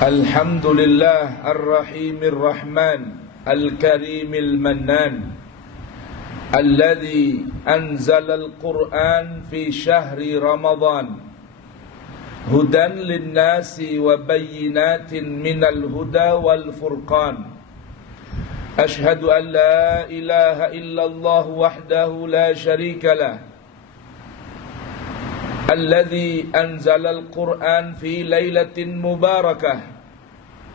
Alhamdulillah ar-rahimir rahman al-karimil mannan alladzi anzala al-Qur'an fi syahri Ramadan hudan lin-nasi wa bayyinatin minal huda wal furqan. Ashhadu an la ilaha illallah wahdahu la syarika lah alladzi anzala al-Qur'an fi lailatin mubarakah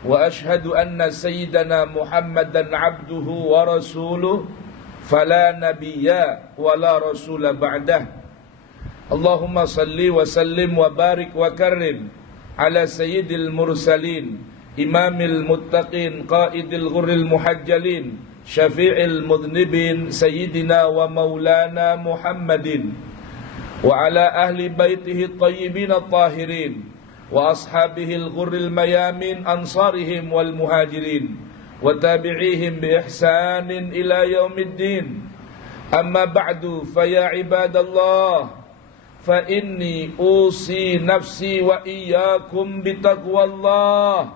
wa ashhadu anna sayyidana Muhammadan abduhu wa rasuluh fala nabiyya wa la rasula ba'dah. Allahumma salli wa sallim wa barik wa karrim ala sayyidil mursalin imamil muttaqin qaidil ghurril muhajjalin syafi'il mudhnibin sayyidina wa maulana Muhammadin wa ala ahli baitihi at-tayyibin at-tahirin wa ashabihi al-ghurril mayamin ansarihim wal muhajirin wa tabi'ihim bi ihsanin ila yaumiddin. Amma ba'du, fa ya ibadallah, fa inni usi nafsi wa iyyakum bi taqwallah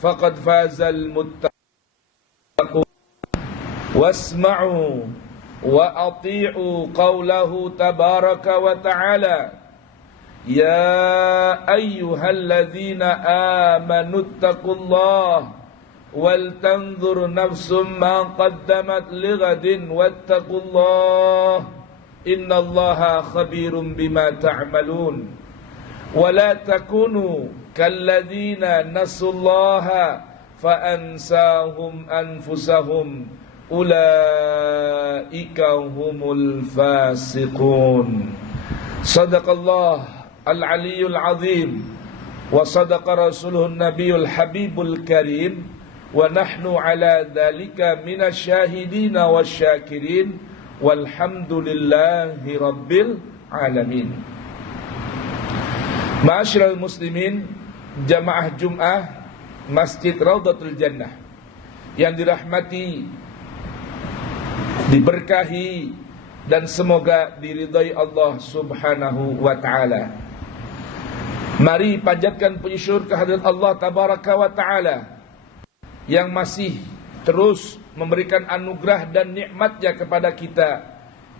faqad fazal muttaqun. Wasma'u wa ati'u qawlahu tabaraka wa ta'ala ya ayyuhalladzina amanu taqullaha wal tanzur nafsum ma qaddamat lighadin wattaqullaha innallaha khabirum bima ta'malun wa la takunu kalladzina nasullaha fa ansahum anfusahum ulaika humul fasiqun. Sadaqallah al-aliyyul azim wa sadaqa rasuluhun nabiyul habibul karim wa nahnu ala dhalika minasyahidina wasyakirin walhamdulillahi rabbil alamin. Ma'asyiral muslimin, jamaah Jum'ah Masjid Raudhatul Jannah yang dirahmati, diberkahi dan semoga diridhai Allah Subhanahu wa taala. Mari panjatkan puji syukur kehadirat Allah Tabaraka wa taala yang masih terus memberikan anugerah dan nikmat-Nya kepada kita,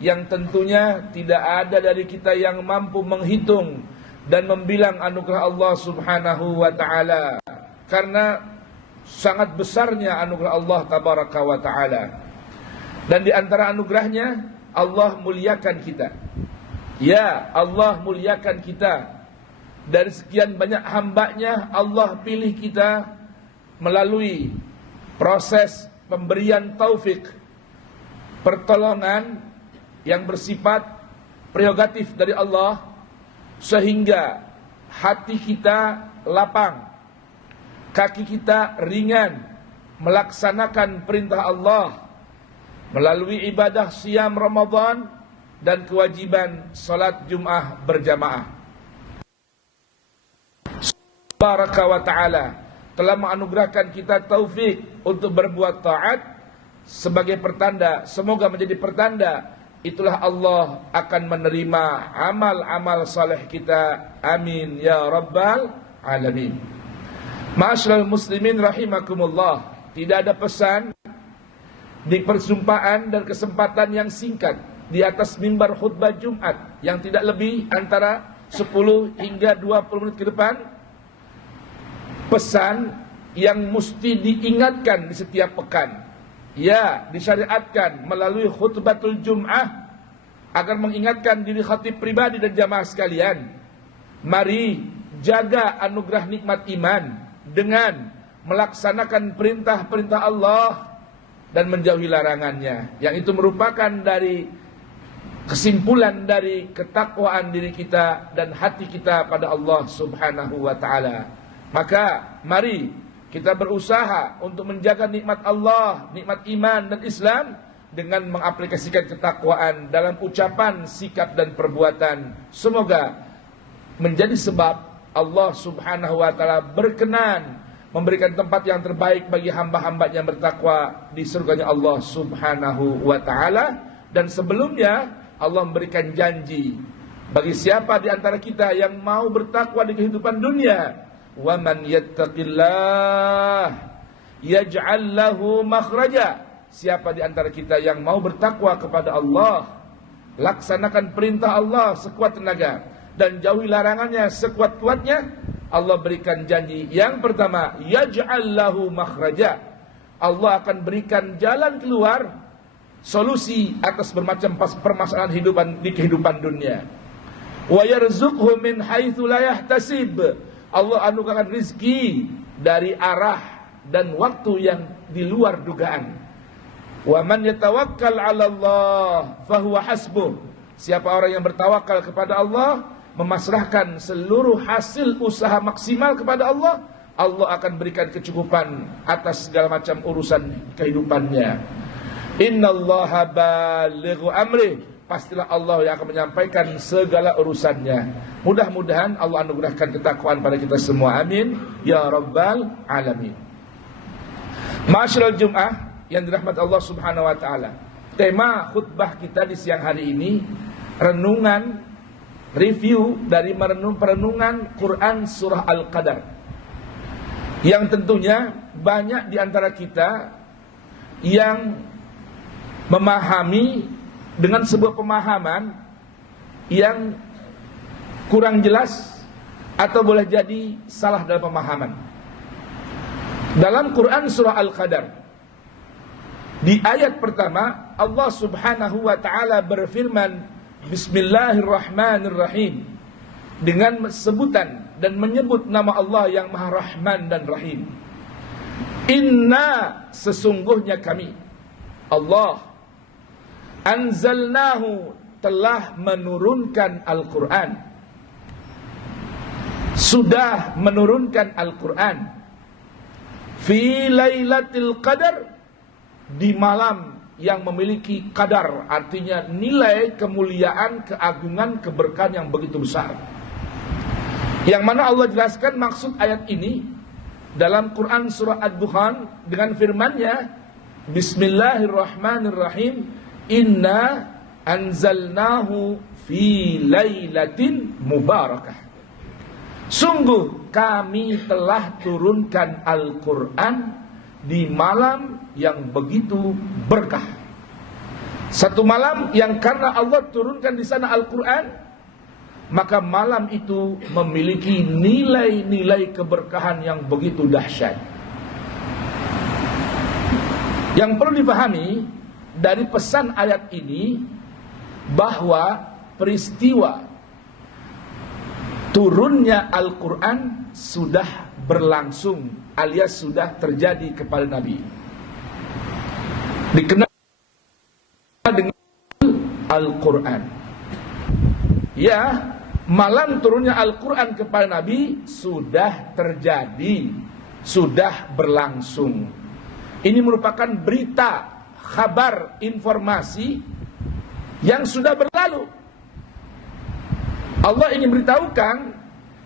yang tentunya tidak ada dari kita yang mampu menghitung dan membilang anugerah Allah Subhanahu wa taala, karena sangat besarnya anugerah Allah Tabaraka wa taala. Dan di antara anugerahnya, Allah muliakan kita. Ya, Allah muliakan kita. Dari sekian banyak hamba-Nya, Allah pilih kita melalui proses pemberian taufik, pertolongan yang bersifat prerogatif dari Allah, sehingga hati kita lapang, kaki kita ringan melaksanakan perintah Allah melalui ibadah siam Ramadan dan kewajiban salat Jum'ah berjamaah. Baraka wa ta'ala telah menganugerahkan kita taufik untuk berbuat taat sebagai pertanda, semoga menjadi pertanda itulah Allah akan menerima amal-amal saleh kita. Amin ya rabbal alamin. Ma'asyiral muslimin rahimakumullah, tidak ada pesan di perjumpaan dan kesempatan yang singkat di atas mimbar khutbah Jumat yang tidak lebih antara 10 hingga 20 menit ke depan, pesan yang mesti diingatkan di setiap pekan. Ya, disyariatkan melalui khutbatul Jum'ah agar mengingatkan diri khatib pribadi dan jamaah sekalian. Mari jaga anugerah nikmat iman dengan melaksanakan perintah-perintah Allah dan menjauhi larangannya, yang itu merupakan dari kesimpulan dari ketakwaan diri kita dan hati kita pada Allah Subhanahu wa taala. Maka mari kita berusaha untuk menjaga nikmat Allah, nikmat iman dan Islam dengan mengaplikasikan ketakwaan dalam ucapan, sikap dan perbuatan. Semoga menjadi sebab Allah Subhanahu wa taala berkenan memberikan tempat yang terbaik bagi hamba-hamba yang bertakwa di surganya Allah Subhanahu wa ta'ala. Dan sebelumnya Allah memberikan janji bagi siapa di antara kita yang mau bertakwa di kehidupan dunia, wa man yattaqillah yaj'al lahu makhraja. Siapa di antara kita yang mau bertakwa kepada Allah, laksanakan perintah Allah sekuat tenaga dan jauhi larangannya sekuat-kuatnya, Allah berikan janji. Yang pertama, yaj'al lahu makhraja. Allah akan berikan jalan keluar, solusi atas bermacam permasalahan di kehidupan dunia. Wa yarzuqhu min haitsu la yahtasib. Allah anugerahkan rizki dari arah dan waktu yang di luar dugaan. Wa man yatawakkal 'ala Allah fahuwa hasbuh. Siapa orang yang bertawakal kepada Allah, memasrahkan seluruh hasil usaha maksimal kepada Allah, Allah akan berikan kecukupan atas segala macam urusan kehidupannya. Innallaha balighu amri. Pastilah Allah yang akan menyampaikan segala urusannya. Mudah-mudahan Allah anugerahkan ketakwaan pada kita semua. Amin ya rabbal alamin. Ma'asyiral Jum'ah yang dirahmati Allah Subhanahu wa taala. Tema khutbah kita di siang hari ini renungan, review dari perenungan Quran surah Al-Qadar. Yang tentunya banyak di antara kita yang memahami dengan sebuah pemahaman yang kurang jelas atau boleh jadi salah dalam pemahaman. Dalam Quran surah Al-Qadar, di ayat pertama Allah Subhanahu wa taala berfirman, Bismillahirrahmanirrahim, dengan sebutan dan menyebut nama Allah yang Maha Rahman dan Rahim. Inna, sesungguhnya kami Allah, anzalnahu, telah menurunkan Al-Quran, sudah menurunkan Al-Quran, fi lailatul qadar, di malam yang memiliki qadar, artinya nilai kemuliaan, keagungan, keberkahan yang begitu besar. Yang mana Allah jelaskan maksud ayat ini dalam Quran surah Ad-Dukhan dengan firman-Nya, Bismillahirrahmanirrahim, inna anzalnahu fi lailatin mubarakah. Sungguh kami telah turunkan Al-Quran di malam yang begitu berkah. Satu malam yang karena Allah turunkan di sana Al-Quran, maka malam itu memiliki nilai-nilai keberkahan yang begitu dahsyat. Yang perlu dipahami dari pesan ayat ini, bahwa peristiwa turunnya Al-Quran sudah berlangsung, alias sudah terjadi kepada Nabi. Dikenal dengan Al-Quran. Ya, malam turunnya Al-Quran kepada Nabi sudah terjadi, sudah berlangsung. Ini merupakan berita, kabar, informasi yang sudah berlalu. Allah ingin beritahukan,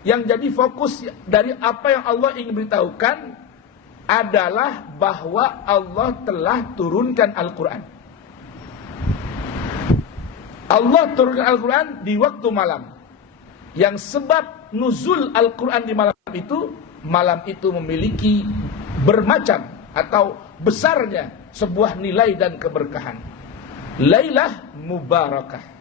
yang jadi fokus dari apa yang Allah ingin beritahukan adalah bahwa Allah telah turunkan Al-Quran. Allah turunkan Al-Quran di waktu malam, yang sebab nuzul Al-Quran di malam itu memiliki bermacam atau besarnya sebuah nilai dan keberkahan. Lailah mubarakah.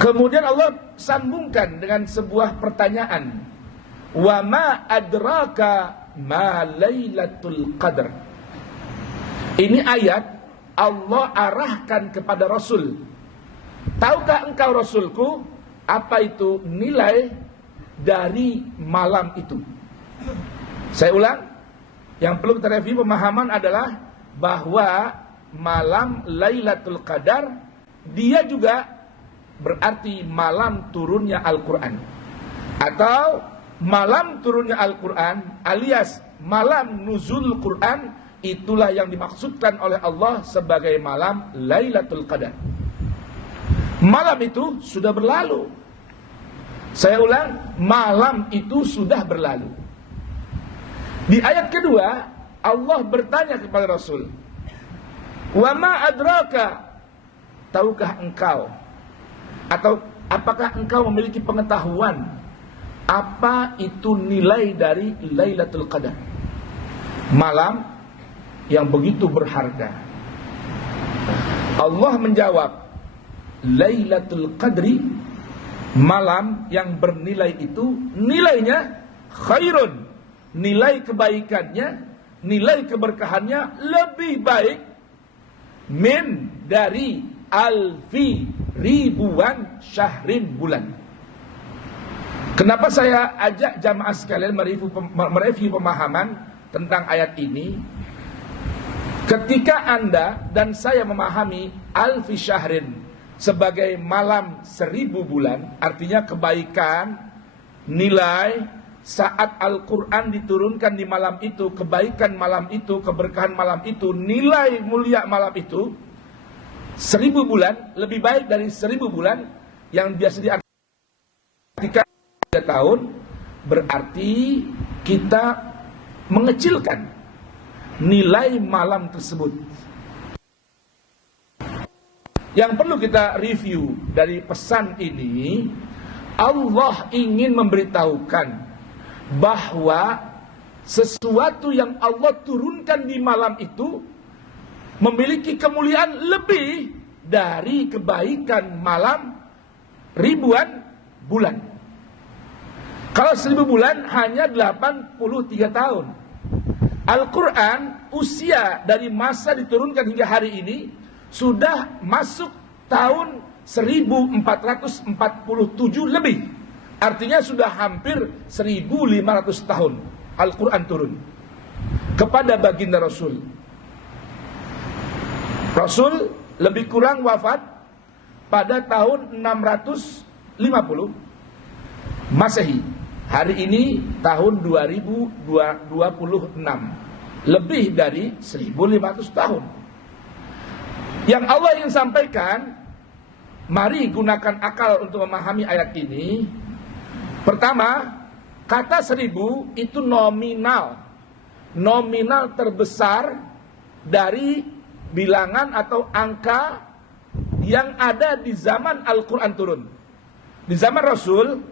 Kemudian Allah sambungkan dengan sebuah pertanyaan, wa ma adraka ma lailatul qadar. Ini ayat Allah arahkan kepada Rasul. Tahukah engkau Rasulku, apa itu nilai dari malam itu? Saya ulang, yang perlu kita review pemahaman adalah bahwa malam Lailatul Qadar dia juga berarti malam turunnya Al-Quran, atau malam turunnya Al-Quran alias malam nuzul Quran. Itulah yang dimaksudkan oleh Allah sebagai malam Lailatul Qadar. Malam itu sudah berlalu. Saya ulang, malam itu sudah berlalu. Di ayat kedua Allah bertanya kepada Rasul, wa ma adraka, tahukah engkau, atau apakah engkau memiliki pengetahuan apa itu nilai dari Lailatul Qadar, malam yang begitu berharga? Allah menjawab, Lailatul Qadri, malam yang bernilai itu nilainya khairun, nilai kebaikannya, nilai keberkahannya lebih baik min dari alfi, ribuan syahrin, bulan. Kenapa saya ajak jamaah sekalian mereview pemahaman tentang ayat ini? Ketika Anda dan saya memahami alfi syahrin sebagai malam 1000 bulan, artinya kebaikan, nilai saat Al-Quran diturunkan di malam itu, kebaikan malam itu, keberkahan malam itu, nilai mulia malam itu 1000 bulan, lebih baik dari 1000 bulan yang biasa diartikan 3 tahun, berarti kita mengecilkan nilai malam tersebut. Yang perlu kita review dari pesan ini, Allah ingin memberitahukan bahwa sesuatu yang Allah turunkan di malam itu memiliki kemuliaan lebih dari kebaikan malam ribuan bulan. Kalau 1000 bulan hanya 83 tahun. Al-Quran usia dari masa diturunkan hingga hari ini sudah masuk tahun 1447 lebih. Artinya sudah hampir 1500 tahun Al-Quran turun kepada baginda Rasul. Rasul lebih kurang wafat pada tahun 650 Masehi. Hari ini tahun 2026, lebih dari 1500 tahun. Yang Allah ingin sampaikan, mari gunakan akal untuk memahami ayat ini. Pertama, kata 1000 itu nominal. Nominal terbesar dari bilangan atau angka yang ada di zaman Al-Quran turun. Di zaman Rasul,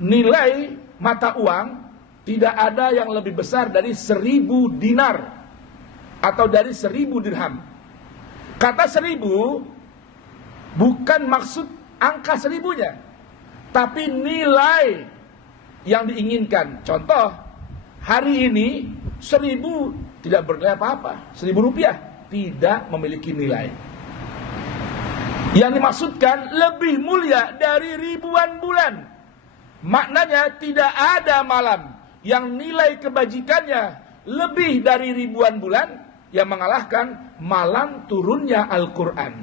nilai mata uang tidak ada yang lebih besar dari 1000 dinar atau dari 1000 dirham. Kata 1000 bukan maksud angka 1000-nya, tapi nilai yang diinginkan. Contoh, hari ini 1000 tidak bernilai apa-apa. 1000 rupiah tidak memiliki nilai. Yang dimaksudkan lebih mulia dari ribuan bulan. Maknanya tidak ada malam yang nilai kebajikannya lebih dari ribuan bulan yang mengalahkan malam turunnya Al-Quran.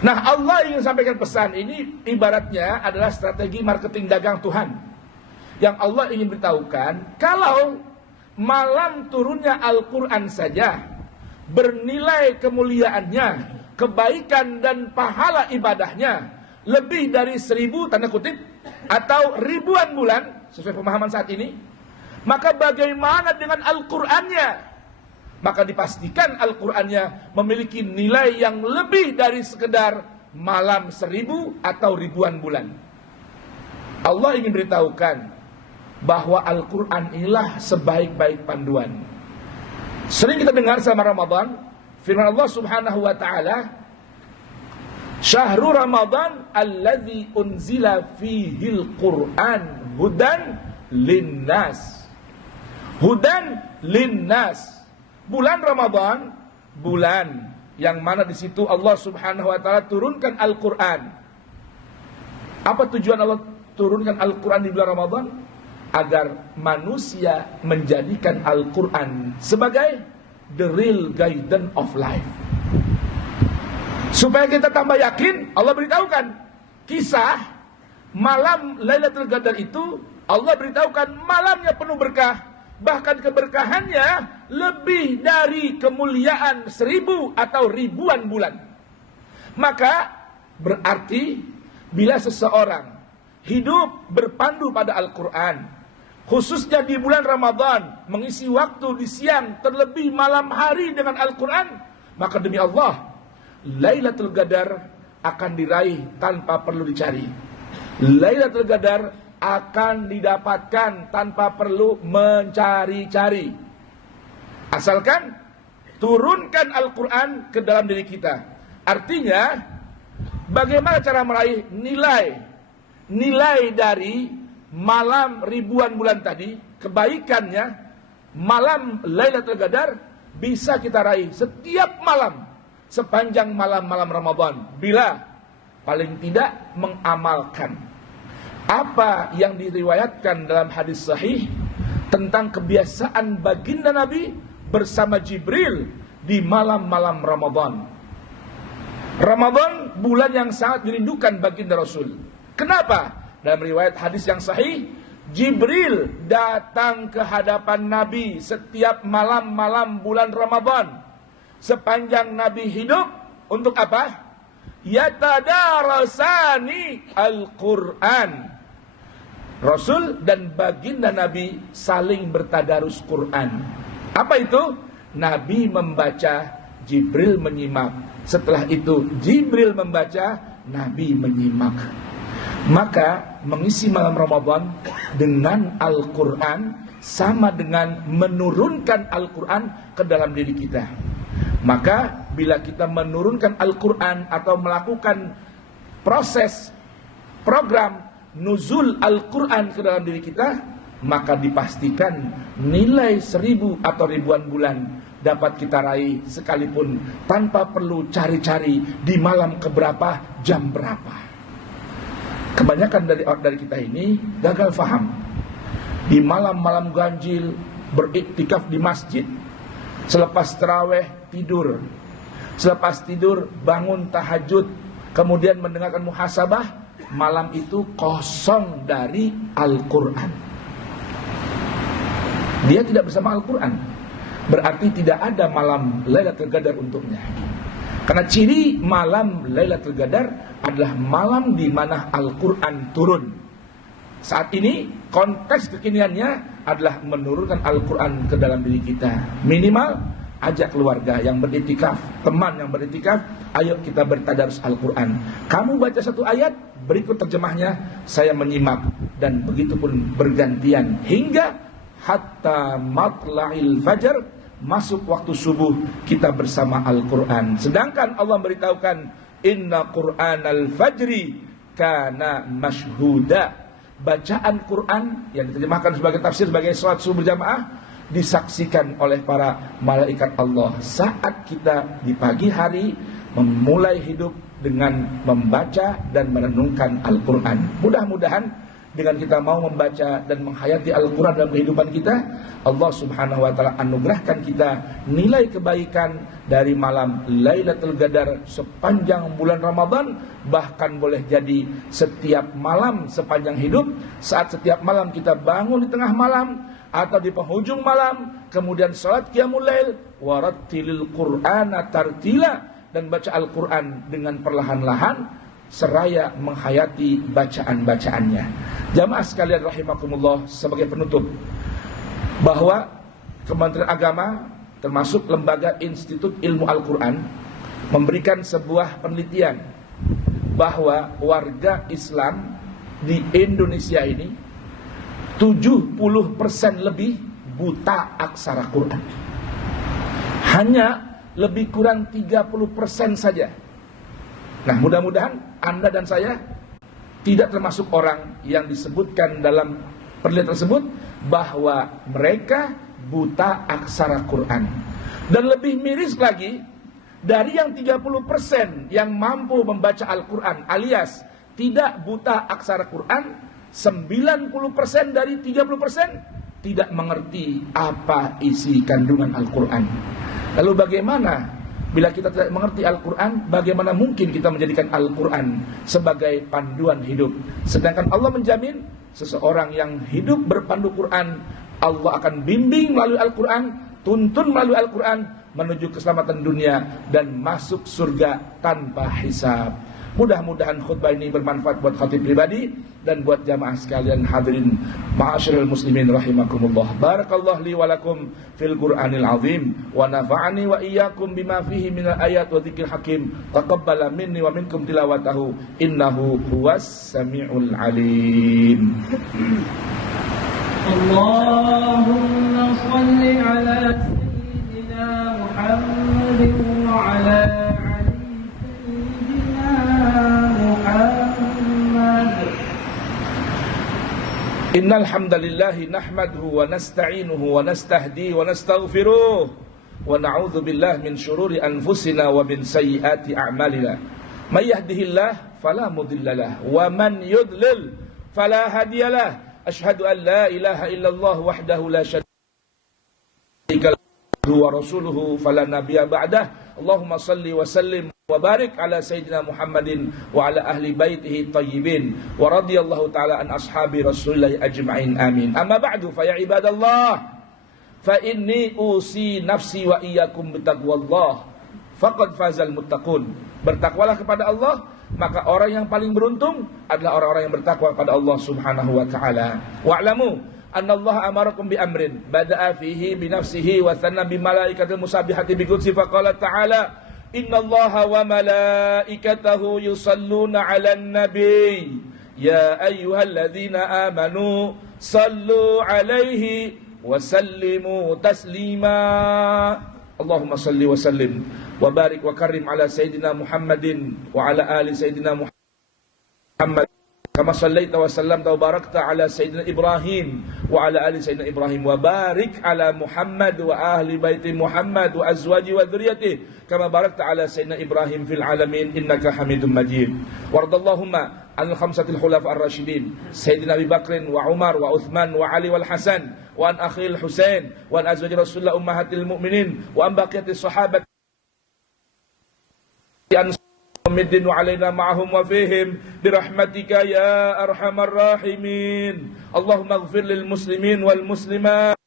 Nah, Allah ingin sampaikan pesan ini ibaratnya adalah strategi marketing dagang Tuhan. Yang Allah ingin beritahukan, kalau malam turunnya Al-Quran saja bernilai kemuliaannya, kebaikan dan pahala ibadahnya lebih dari 1000 tanda kutip atau ribuan bulan sesuai pemahaman saat ini, maka bagaimana dengan Al-Qur'annya? Maka dipastikan Al-Qur'annya memiliki nilai yang lebih dari sekedar malam 1000 atau ribuan bulan. Allah ingin beritahukan bahwa Al-Qur'an inilah sebaik-baik panduan. Sering kita dengar selama Ramadan firman Allah Subhanahu wa taala, Syahrul Ramadan alladzi unzila fihil Qur'an hudan linnas. Hudan linnas. Bulan Ramadan, bulan yang mana di situ Allah Subhanahu wa taala turunkan Al-Qur'an. Apa tujuan Allah turunkan Al-Qur'an di bulan Ramadan? Agar manusia menjadikan Al-Qur'an sebagai the real guidance of life. Supaya kita tambah yakin, Allah beritahukan kisah malam Lailatul Qadar itu. Allah beritahukan malamnya penuh berkah, bahkan keberkahannya lebih dari kemuliaan 1000 atau ribuan bulan. Maka berarti bila seseorang hidup berpandu pada Al-Quran, khususnya di bulan Ramadan, mengisi waktu di siang terlebih malam hari dengan Al-Quran, maka demi Allah Lailatul Qadar akan diraih tanpa perlu dicari. Lailatul Qadar akan didapatkan tanpa perlu mencari-cari. Asalkan turunkan Al-Quran ke dalam diri kita. Artinya, bagaimana cara meraih nilai dari malam ribuan bulan tadi, kebaikannya, malam Lailatul Qadar bisa kita raih setiap malam sepanjang malam-malam Ramadan bila paling tidak mengamalkan apa yang diriwayatkan dalam hadis sahih tentang kebiasaan baginda Nabi bersama Jibril di malam-malam Ramadan. Ramadan bulan yang sangat dirindukan baginda Rasul. Kenapa? Dalam riwayat hadis yang sahih, Jibril datang ke hadapan Nabi setiap malam-malam bulan Ramadan sepanjang Nabi hidup. Untuk apa? Yatadarasani Al-Quran. Rasul dan baginda Nabi saling bertadarus Quran. Apa itu? Nabi membaca, Jibril menyimak. Setelah itu Jibril membaca, Nabi menyimak. Maka mengisi malam Ramadan dengan Al-Quran sama dengan menurunkan Al-Quran ke dalam diri kita. Maka bila kita menurunkan Al-Quran atau melakukan proses program nuzul Al-Quran ke dalam diri kita, maka dipastikan nilai 1000 atau ribuan bulan dapat kita raih sekalipun tanpa perlu cari-cari di malam keberapa, jam berapa. Kebanyakan dari kita ini gagal faham. Di malam-malam ganjil beriktikaf di masjid, selepas tarawih tidur, selepas tidur bangun tahajud, kemudian mendengarkan muhasabah. Malam itu kosong dari Al-Quran. Dia tidak bersama Al-Quran. Berarti tidak ada malam Lailatul Qadar untuknya. Karena ciri malam Lailatul Qadar adalah malam di mana Al-Quran turun. Saat ini konteks kekiniannya adalah menurunkan Al-Quran ke dalam diri kita. Minimal ajak keluarga yang beriktikaf, teman yang beriktikaf, ayo kita bertadarus Al-Quran. Kamu baca satu ayat, berikut terjemahnya saya menyimak, dan begitu pun bergantian hingga hatta matla'il fajar, masuk waktu subuh kita bersama Al-Quran. Sedangkan Allah beritahukan inna Qur'anal fajri kana mashhuda. Bacaan Quran yang diterjemahkan sebagai tafsir sebagai salat subuh berjamaah disaksikan oleh para malaikat Allah saat kita di pagi hari memulai hidup dengan membaca dan merenungkan Al-Quran. Mudah-mudahan dengan kita mau membaca dan menghayati Al-Quran dalam kehidupan kita, Allah subhanahu wa ta'ala anugerahkan kita nilai kebaikan dari malam Lailatul Qadar sepanjang bulan Ramadan. Bahkan boleh jadi setiap malam sepanjang hidup. Saat setiap malam kita bangun di tengah malam atau di penghujung malam, kemudian salat qiyamul lail, warattilil qur'ana tartila, dan baca Al-Quran dengan perlahan-lahan seraya menghayati bacaan-bacaannya. Jamaah sekalian rahimakumullah, sebagai penutup, bahwa Kementerian Agama termasuk lembaga Institut Ilmu Al-Quran memberikan sebuah penelitian bahwa warga Islam di Indonesia ini 70% lebih buta aksara Quran. Hanya lebih kurang 30% saja. Nah, mudah-mudahan Anda dan saya tidak termasuk orang yang disebutkan dalam penelitian tersebut bahwa mereka buta aksara Quran. Dan lebih miris lagi, dari yang 30% yang mampu membaca Al-Quran alias tidak buta aksara Quran, 90% dari 30% tidak mengerti apa isi kandungan Al-Quran. Lalu bagaimana bila kita tidak mengerti Al-Quran, bagaimana mungkin kita menjadikan Al-Quran sebagai panduan hidup? Sedangkan Allah menjamin seseorang yang hidup berpandu Quran, Allah akan bimbing melalui Al-Quran, tuntun melalui Al-Quran menuju keselamatan dunia dan masuk surga tanpa hisab. Mudah-mudahan khutbah ini bermanfaat buat khatib pribadi dan buat jamaah sekalian hadirin ma'asyiral muslimin rahimakumullah. Barakallahu li wa lakum fil Qur'anil azim wa nafa'ani wa iyyakum bima fihi minal ayat wa dzikril hakim. Taqabbala minni wa minkum tilawatahu innahu huwas samiul alim. Allahumma shalli ala sayyidina Muhammadin wa ala Innal hamdalillahi nahmaduhu wa nasta'inuhu wa nastahdi wa nastaghfiruh wa na'udzu billahi min shururi anfusina wa min sayyiati a'malina. May yahdihillahu fala mudhillalah wa man yudlil fala hadiyalah. Asyhadu an la ilaha illallah wahdahu la syarika lahu wa rasuluhu fala nabiyya ba'dah. Allahumma salli wa sallim wa barik ala sayyidina Muhammadin wa ala ahli baitihi tayyibin wa radiyallahu ta'ala an ashabi Rasulillah ajma'in amin. Amma ba'du fa ya ibadallah fa inni usi nafsi wa iyyakum bitaqwallah faqad fazal muttaqun. Bertakwalah kepada Allah, maka orang yang paling beruntung adalah orang-orang yang bertakwa kepada Allah Subhanahu wa taala. Wa'lamu anna Allah amarakum bi amrin bada'a fihi bi nafsihi wa thanna bi malaikatil musabbihati bi qudsi faqala ta'ala innallaha wa malaikatahu yusalluna 'alan nabiy ya ayyuhalladzina amanu sallu 'alaihi wa sallimu taslima. Allahumma salli wa sallim wa barik wa karim ala sayyidina Muhammadin wa ala ali sayyidina Muhammad kama sallaita wa sallamta wa barakta ala sayyidina Ibrahim wa ala ali sayyidina Ibrahim wa barik ala Muhammad wa ahli baiti Muhammad wa azwaji wa dzurriyyatihi kama barakta ala sayyidina Ibrahim fil alamin innaka Hamidum Majid. Wardallahumma anil khamsatil khulafa ar-rasyidin sayyidina Abi Bakr wa Umar wa Uthman wa Ali wal Hasan wa an akhil Husain wa an azwaji Rasulullah ummahatil mu'minin wa an baqiyatis sahabat Middin wa alaina ma'ahum wa fihim birahmatika ya arhamar rahimin. Allahumma ighfir lil muslimin wal muslimat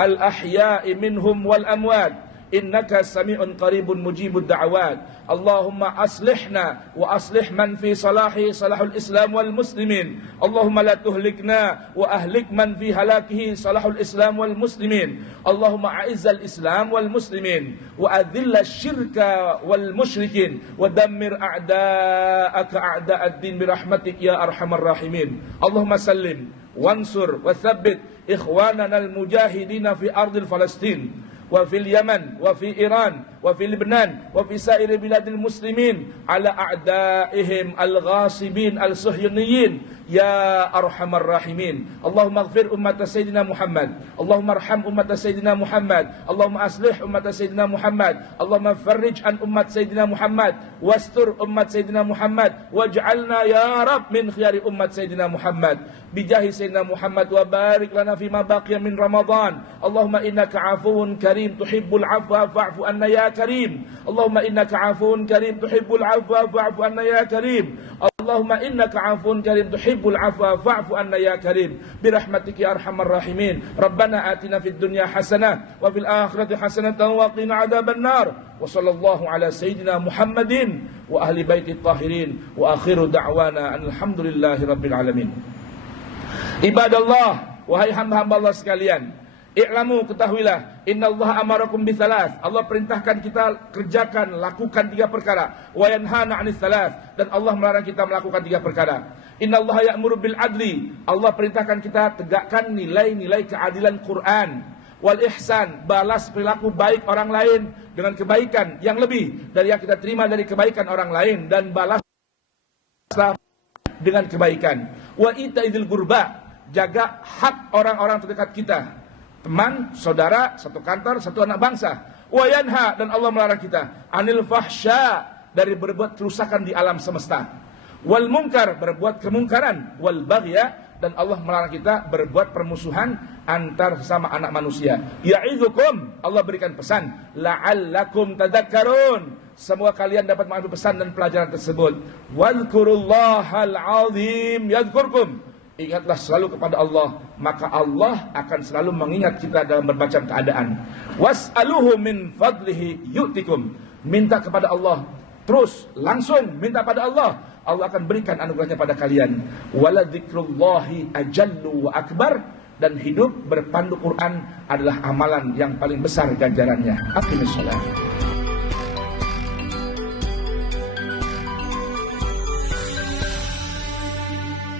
al ahya'i minhum wal amwat innaka sami'un qaribun mujibud da'awat. Allahumma aslihna wa aslih man fi salahi salahul islam wal muslimin. Allahumma la tuhlikna wa ahlik man fi halakihi salahul islam wal muslimin. Allahumma a'izzal islam wal muslimin wa adhilla syirka wal musyrikin wa dammir a'da'aka a'da'ad din birahmatik ya arhamar rahimin. Allahumma sallim wansur wa thabbit ikhwanana al mujahidina fi ardil Falastin wa fil Yaman wa fi Iran wa fi Lebanon wa fi sairi biladil muslimin ala a'daihim al-ghasibin al-suhyuniyin ya arhamar rahimin. Allahumma ighfir ummat sayyidina Muhammad, Allahumma arham ummat sayyidina Muhammad, Allahumma aslih ummat sayyidina Muhammad, Allahumma farrij an ummat sayyidina Muhammad wastur ummat sayyidina Muhammad waj'alna ya rab min khiyari ummat sayyidina Muhammad bijahi sayyidina Muhammad wa barik lana fima baqiya min Ramadan. Allahumma innaka afuwun karim tuhibbul afwa fa'fu anna ya karim. Allahumma innaka afuwun karim tuhibbul afwa fa'fu anna ya karim. Allahumma innaka afuwun karim tuhibbul afwa fa'fu anna ya karim birahmatika ya arhamar rahimin. Rabbana atina fid dunya hasanah wa fil akhirati hasanatan wa qina adzaban nar. Wa sallallahu ala sayyidina Muhammadin wa ahli baiti tahirin wa akhiru da'wana alhamdulillahi rabbil alamin. Ibadallah, wahai hamba-hamba Allah sekalian, i'lamu, ketahuilah, innallaha amarakum bitsalas. Allah perintahkan kita kerjakan, lakukan 3 perkara. Wa yanhana 'anis salas, dan Allah melarang kita melakukan 3 perkara. Innallaha ya'muru bil adli. Allah perintahkan kita tegakkan nilai-nilai keadilan Quran. Wal ihsan, balas perilaku baik orang lain dengan kebaikan yang lebih dari yang kita terima dari kebaikan orang lain, dan balas dengan kebaikan. Wa itaidil qurba, jaga hak orang-orang terdekat kita, teman, saudara, satu kantor, satu anak bangsa. Wa yanha, dan Allah melarang kita anil fahsya, dari berbuat kerusakan di alam semesta. Wal munkar, berbuat kemungkaran. Wal baghya, dan Allah melarang kita berbuat permusuhan antar sesama anak manusia. Ya'idzukum, Allah berikan pesan, la'allakum tadhakkarun, semoga kalian dapat mengambil pesan dan pelajaran tersebut. Wadhkurullahal azim yadhkurkum, ingatlah selalu kepada Allah, maka Allah akan selalu mengingat kita dalam bermacam keadaan. Was'aluhu min fadlihi yu'tikum, minta kepada Allah terus langsung minta pada Allah, Allah akan berikan anugerahnya pada kalian. Wala dzikrullahi ajallu wa akbar, dan hidup berpandu Quran adalah amalan yang paling besar ganjarannya. Aqimissalah.